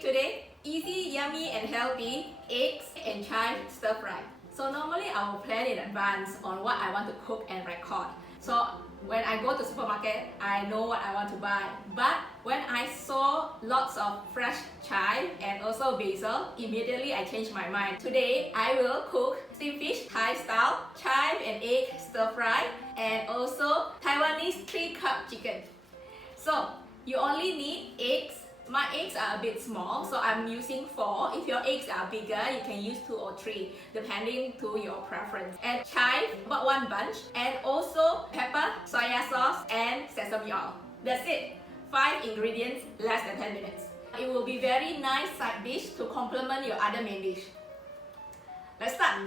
cooking today? Easy, yummy and healthy eggs and chives stir fry. So normally I will plan in advance on what I want to cook and record. So when I go to supermarket, I know what I want to buy. But when I saw lots of fresh chive and also basil, immediately I changed my mind. Today I will cook steamed fish Thai style, chive and egg stir fry, and also Taiwanese 3-cup chicken. So you only need eggs. My eggs are a bit small, so I'm using 4. If your eggs are bigger, you can use 2 or 3, depending to your preference. And chive, about 1 bunch, and also pepper, soy sauce, and sesame oil. That's it. 5 ingredients, less than 10 minutes. It will be very nice side dish to complement your other main dish. Let's start.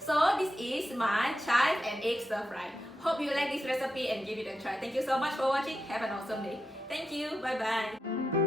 So this is my chive and egg stir fry. Hope you like this recipe and give it a try. Thank you so much for watching. Have an awesome day. Thank you. Bye bye.